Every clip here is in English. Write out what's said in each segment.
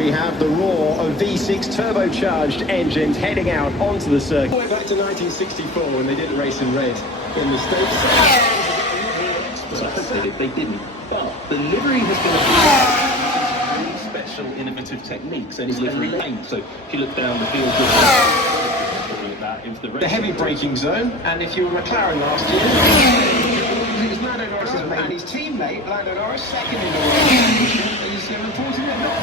we have the roar of V6 turbocharged engines heading out onto the circuit. Way back to 1964 when they did race in red in the States. They didn't. But the livery has been really special, innovative techniques and his livery paint. So if you look down the field, that into the heavy braking zone, and if you were McLaren last year, it was Lando Norris' mate and his teammate, Lando Norris, second in the world. He's reporting that not.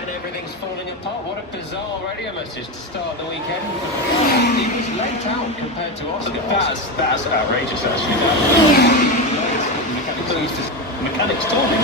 And everything's falling apart. What a bizarre radio message to start the weekend. He was late out compared to us. That's outrageous, actually. The mechanics told him.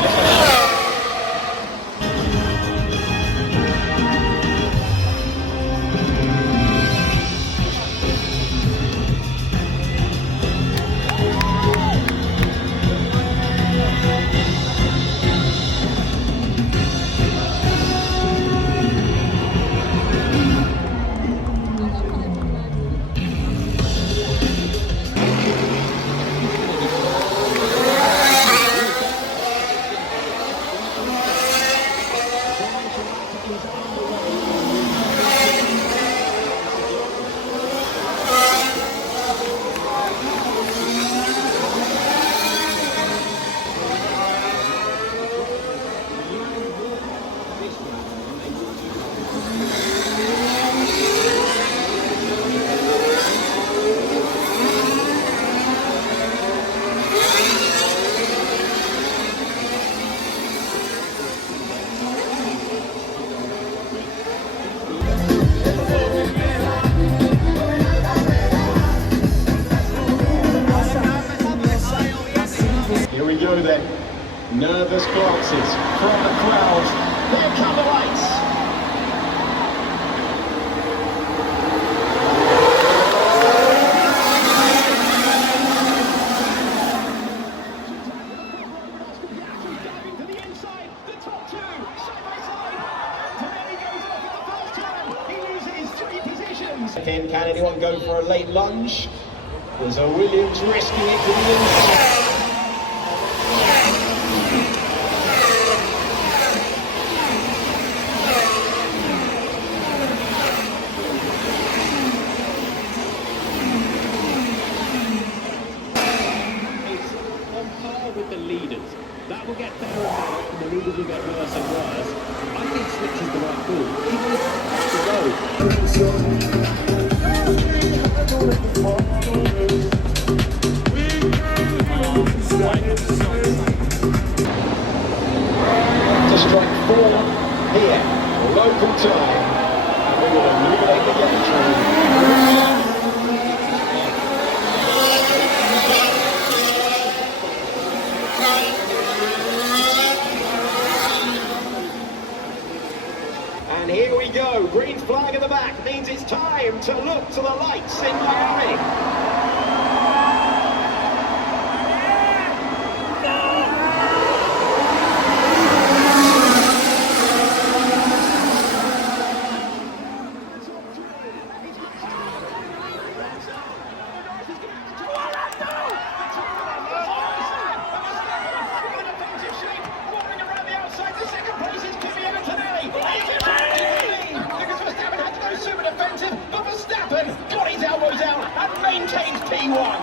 here we go then. Nervous glances from the crowd. Here come the lights. Can anyone go for a late lunge? There's a Williams risking it to the inside. With the leaders. That will get better and better, and the leaders will get worse and worse. I think switch is the right call, even if it has to go. To strike 4 here, local time, and we will illuminate the yellow train. And here we go, green flag at the back means it's time to look to the lights in Miami.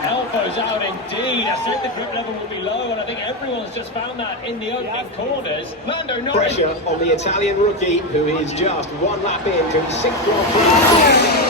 Elbows out indeed. I said the grip level will be low, and I think everyone's just found that in the opening corners. Lando Norris. Pressure on the Italian rookie, who is just one lap into his 6th Grand Prix.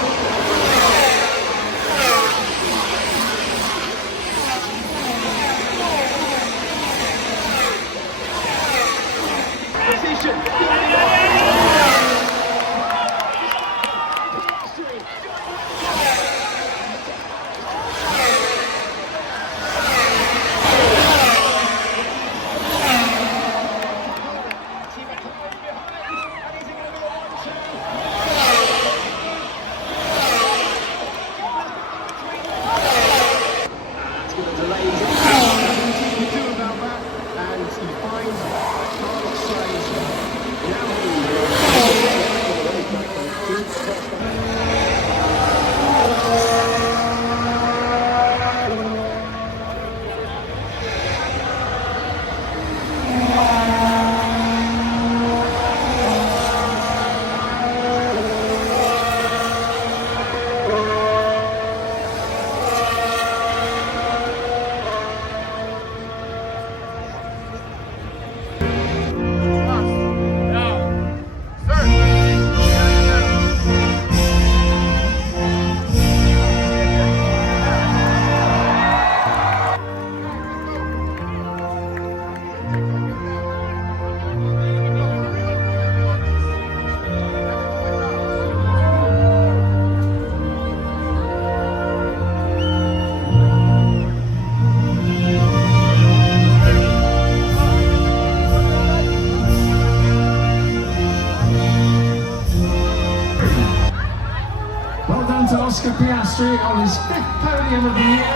Oscar Piastri on his 5th podium of the year.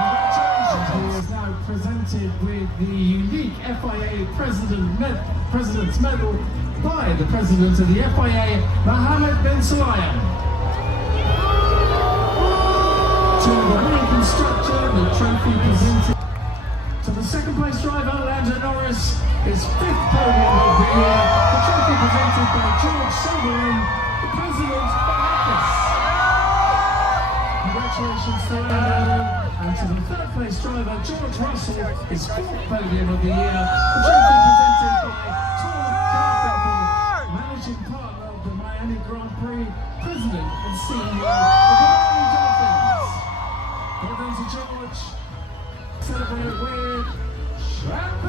Congratulations, he is now presented with the unique FIA President's Medal by the President of the FIA, Mohammed bin Sulayem. To the winning constructor, the trophy presented to the second place driver, Lando Norris, his 5th podium of the year. The trophy presented by George Silverman, the President of ACUS. Congratulations to Lando, and to the 3rd place driver, George Russell, his 4th podium of the year. The trophy presented by Tom Carpenter, managing partner of the Miami Grand Prix, President and CEO of the Miami Dolphins. Well done to George. Celebrate with Trackside.